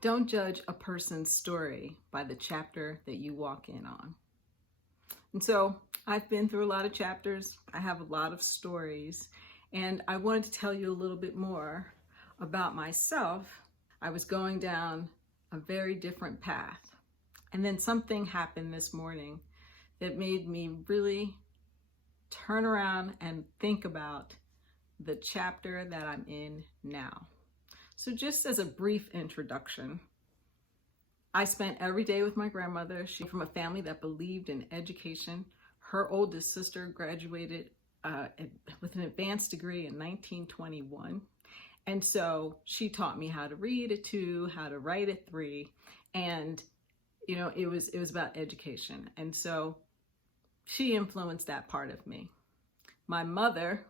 Don't judge a person's story by the chapter that you walk in on. And so I've been through a lot of chapters. I have a lot of stories, and I wanted to tell you a little bit more about myself. I was going down a very different path. And then something happened this morning that made me really turn around and think about the chapter that I'm in now. So just as a brief introduction, I spent every day with my grandmother. She's from a family that believed in education. Her oldest sister graduated with an advanced degree in 1921. And so she taught me how to read at 2, how to write at 3. And, you know, it was about education. And so she influenced that part of me. My mother,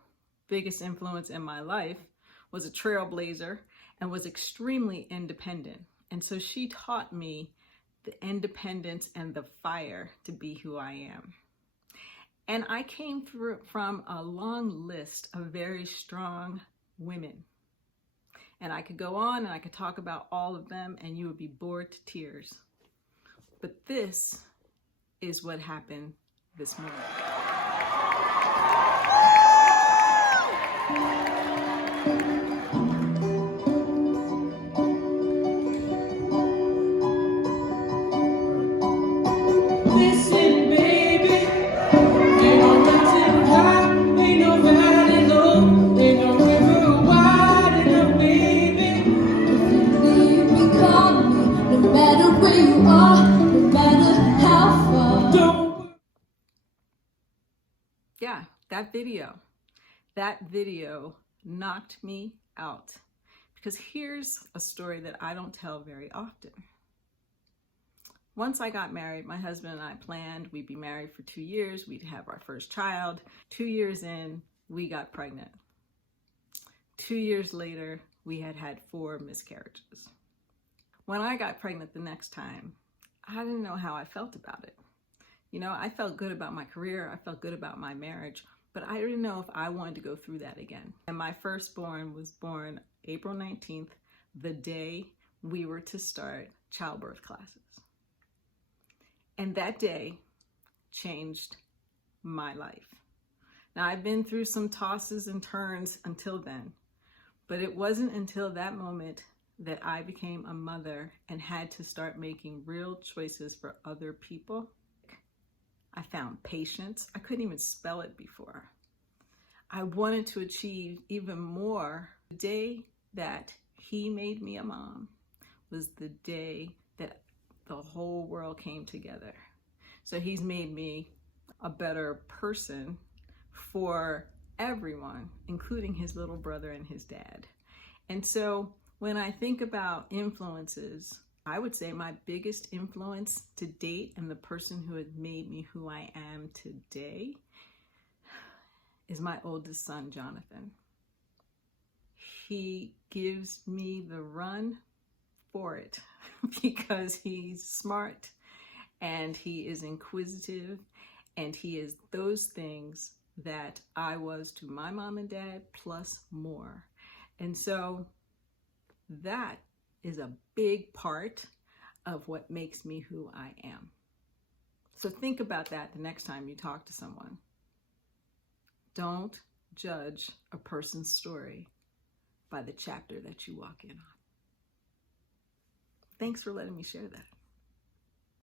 biggest influence in my life, was a trailblazer and was extremely independent. And so she taught me the independence and the fire to be who I am. And I came from a long list of very strong women. And I could go on and I could talk about all of them and you would be bored to tears. But this is what happened this morning. Listen, baby, ain't no mountain high, ain't no valley low, ain't no river wide enough, baby. If you need me, call me, no matter where you are, no matter how far. Yeah, that video knocked me out. Because here's a story that I don't tell very often. Once I got married, my husband and I planned we'd be married for 2 years. We'd have our first child. 2 years in, we got pregnant. 2 years later, we had 4 miscarriages. When I got pregnant the next time, I didn't know how I felt about it. You know, I felt good about my career. I felt good about my marriage, but I didn't know if I wanted to go through that again. And my firstborn was born April 19th, the day we were to start childbirth classes. And that day changed my life. Now, I've been through some tosses and turns until then, but it wasn't until that moment that I became a mother and had to start making real choices for other people. I found patience. I couldn't even spell it before. I wanted to achieve even more. The day that he made me a mom was the day that the whole world came together. So he's made me a better person for everyone, including his little brother and his dad. And so when I think about influences, I would say my biggest influence to date and the person who has made me who I am today is my oldest son, Jonathan. He gives me the run for it because he's smart and he is inquisitive and he is those things that I was to my mom and dad plus more. And so that is a big part of what makes me who I am. So think about that the next time you talk to someone. Don't judge a person's story by the chapter that you walk in on. Thanks for letting me share that.